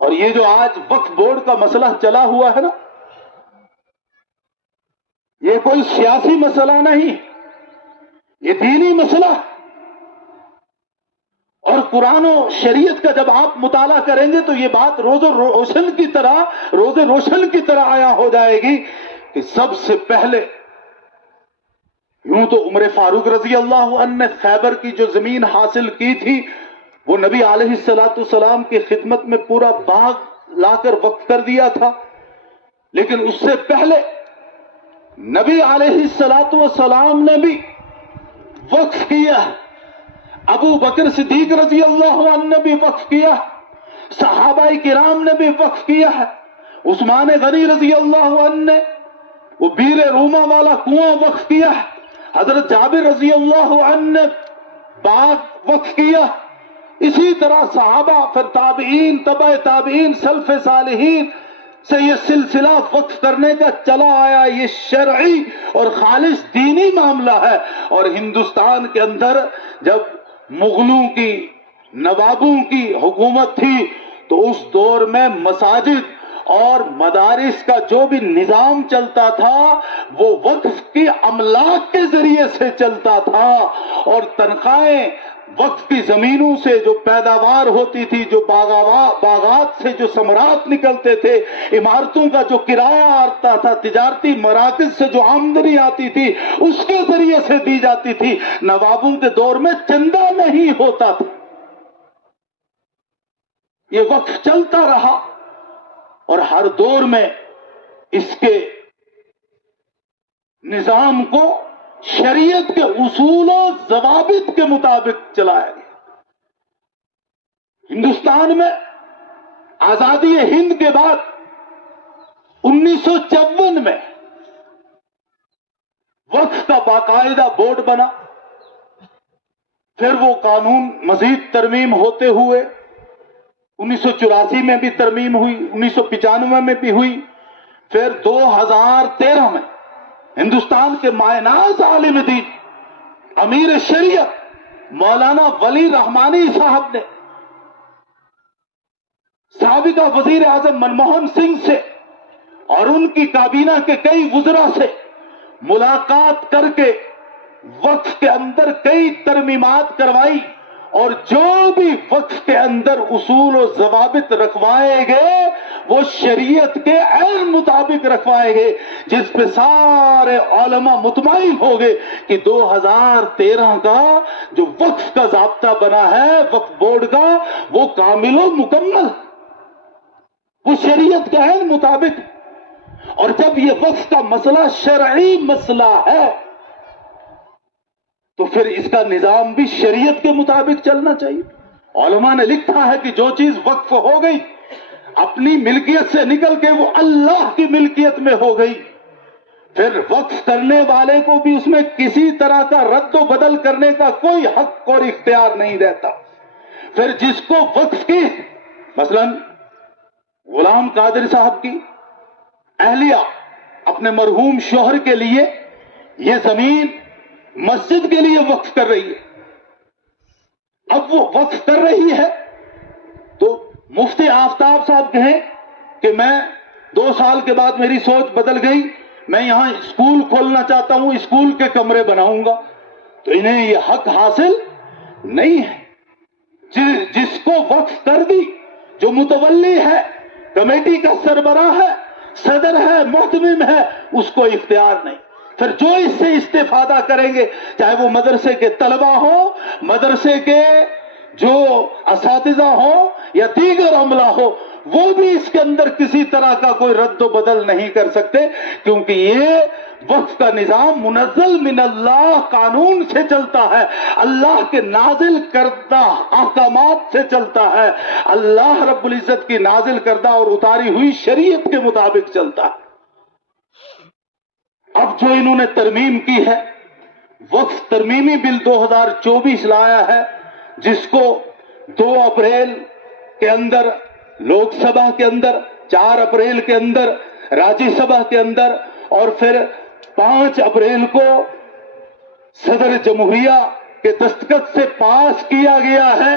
اور یہ جو آج وقف بورڈ کا مسئلہ چلا ہوا ہے نا، یہ کوئی سیاسی مسئلہ نہیں، یہ دینی مسئلہ۔ اور قرآن و شریعت کا جب آپ مطالعہ کریں گے تو یہ بات روز روشن کی طرح عیاں ہو جائے گی کہ سب سے پہلے یوں تو عمر فاروق رضی اللہ عنہ نے خیبر کی جو زمین حاصل کی تھی وہ نبی علیہ السلام کی خدمت میں پورا باغ لا کر وقف کر دیا تھا، لیکن اس سے پہلے نبی علیہ السلام نے بھی وقف کیا، ابو بکر صدیق رضی اللہ عنہ نے بھی وقف کیا، صحابہ کرام نے بھی وقف کیا ہے، عثمان غنی رضی اللہ عنہ نے وہ بیر روما والا کنواں وقف کیا ہے، حضرت جابر رضی اللہ عنہ نے باغ وقف کیا، اسی طرح صحابہ، پھر تابعین، تبع تابعین، سلف صالحین سے یہ سلسلہ وقف کرنے کا چلا آیا۔ یہ شرعی اور خالص دینی معاملہ ہے۔ اور ہندوستان کے اندر جب مغلوں کی، نوابوں کی حکومت تھی تو اس دور میں مساجد اور مدارس کا جو بھی نظام چلتا تھا وہ وقف کی املاک کے ذریعے سے چلتا تھا، اور تنخواہیں وقف کی زمینوں سے جو پیداوار ہوتی تھی، جو باغات سے جو ثمرات نکلتے تھے، عمارتوں کا جو کرایہ آتا تھا، تجارتی مراکز سے جو آمدنی آتی تھی اس کے ذریعے سے دی جاتی تھی۔ نوابوں کے دور میں چندہ نہیں ہوتا تھا، یہ وقف چلتا رہا، اور ہر دور میں اس کے نظام کو شریعت کے اصول و ضوابط کے مطابق چلایا گیا۔ ہندوستان میں آزادی ہند کے بعد 1954 میں وقف کا باقاعدہ بورڈ بنا، پھر وہ قانون مزید ترمیم ہوتے ہوئے 1984 میں بھی ترمیم ہوئی، 1995 میں بھی ہوئی، پھر 2013 میں ہندوستان کے مائناز عالم دین امیر شریعت مولانا ولی رحمانی صاحب نے سابقہ وزیر اعظم منموہن سنگھ سے اور ان کی کابینہ کے کئی وزراء سے ملاقات کر کے وقف کے اندر کئی ترمیمات کروائی، اور جو بھی وقف کے اندر اصول و ضوابط رکھوائے گئے وہ شریعت کے عین مطابق رکھوائے گئے، جس پہ سارے علماء مطمئن ہو گئے کہ 2013 کا جو وقف کا ضابطہ بنا ہے وقف بورڈ کا وہ کامل و مکمل، وہ شریعت کے عین مطابق۔ اور جب یہ وقف کا مسئلہ شرعی مسئلہ ہے تو پھر اس کا نظام بھی شریعت کے مطابق چلنا چاہیے۔ علماء نے لکھا ہے کہ جو چیز وقف ہو گئی اپنی ملکیت سے نکل کے وہ اللہ کی ملکیت میں ہو گئی، پھر وقف کرنے والے کو بھی اس میں کسی طرح کا رد و بدل کرنے کا کوئی حق اور اختیار نہیں رہتا۔ پھر جس کو وقف کی، مثلا غلام قادر صاحب کی اہلیہ اپنے مرحوم شوہر کے لیے یہ زمین مسجد کے لیے وقف کر رہی ہے، اب وہ وقف کر رہی ہے تو مفتی آفتاب صاحب کہیں کہ میں 2 سال کے بعد میری سوچ بدل گئی، میں یہاں اسکول کھولنا چاہتا ہوں، اسکول کے کمرے بناؤں گا، تو انہیں یہ حق حاصل نہیں ہے۔ جس کو وقف کر دی، جو متولی ہے، کمیٹی کا سربراہ ہے، صدر ہے، محتمم ہے، اس کو اختیار نہیں۔ پھر جو اس سے استفادہ کریں گے، چاہے وہ مدرسے کے طلبہ ہوں، مدرسے کے جو اساتذہ ہوں یا دیگر عملہ ہو، وہ بھی اس کے اندر کسی طرح کا کوئی رد و بدل نہیں کر سکتے، کیونکہ یہ وقف کا نظام منزل من اللہ قانون سے چلتا ہے، اللہ کے نازل کردہ احکامات سے چلتا ہے، اللہ رب العزت کی نازل کردہ اور اتاری ہوئی شریعت کے مطابق چلتا ہے۔ اب جو انہوں نے ترمیم کی ہے، وقف ترمیمی بل 2024 لایا ہے، جس کو 2 اپریل کے اندر لوک سبھا کے اندر، 4 اپریل کے اندر راجیہ سبھا کے اندر، اور پھر 5 اپریل کو صدر جمہوریہ کے دستخط سے پاس کیا گیا ہے۔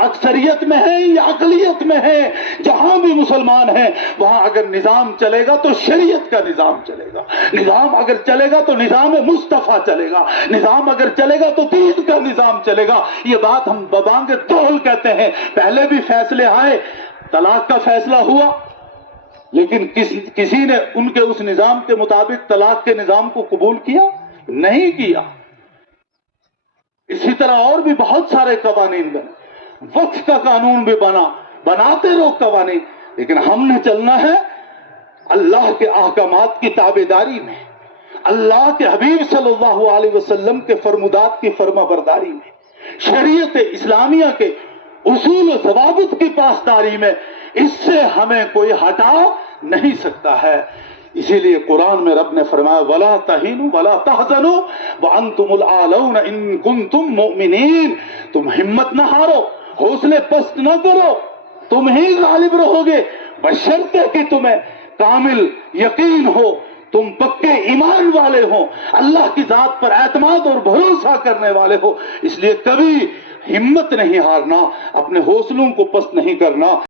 اکثریت میں ہے یا اقلیت میں ہے، جہاں بھی مسلمان ہیں وہاں اگر نظام چلے گا تو شریعت کا نظام چلے گا، نظام اگر چلے گا تو نظام مصطفیٰ چلے گا، نظام اگر چلے گا تو دین کا نظام چلے گا۔ یہ بات ہم ببانگ طول کہتے ہیں۔ پہلے بھی فیصلے آئے، طلاق کا فیصلہ ہوا، لیکن کسی نے ان کے اس نظام کے مطابق طلاق کے نظام کو قبول کیا؟ نہیں کیا۔ اسی طرح اور بھی بہت سارے قوانین بنے، وقت کا قانون بھی بنا، بناتے رہو قوانین، لیکن ہم نے چلنا ہے اللہ کے احکامات کی تابعداری میں، اللہ کے حبیب صلی اللہ علیہ وسلم کے فرمودات کی فرما برداری میں، شریعت اسلامیہ کے اصول و ضوابط کی پاسداری میں۔ اس سے ہمیں کوئی ہٹا نہیں سکتا ہے۔ اسی لیے قرآن میں رب نے فرمایا وَلَا تَهِنُوا وَلَا تَحْزَنُوا وَأَنْتُمُ الْأَعْلَوْنَ إِن كُنتُم مُؤْمِنِينَ۔ تم ہمت نہ ہارو، حوصلے پست نہ کرو، تم ہی غالب رہو گے، بشرطے کہ تمہیں کامل یقین ہو، تم پکے ایمان والے ہو، اللہ کی ذات پر اعتماد اور بھروسہ کرنے والے ہو۔ اس لیے کبھی ہمت نہیں ہارنا، اپنے حوصلوں کو پست نہیں کرنا۔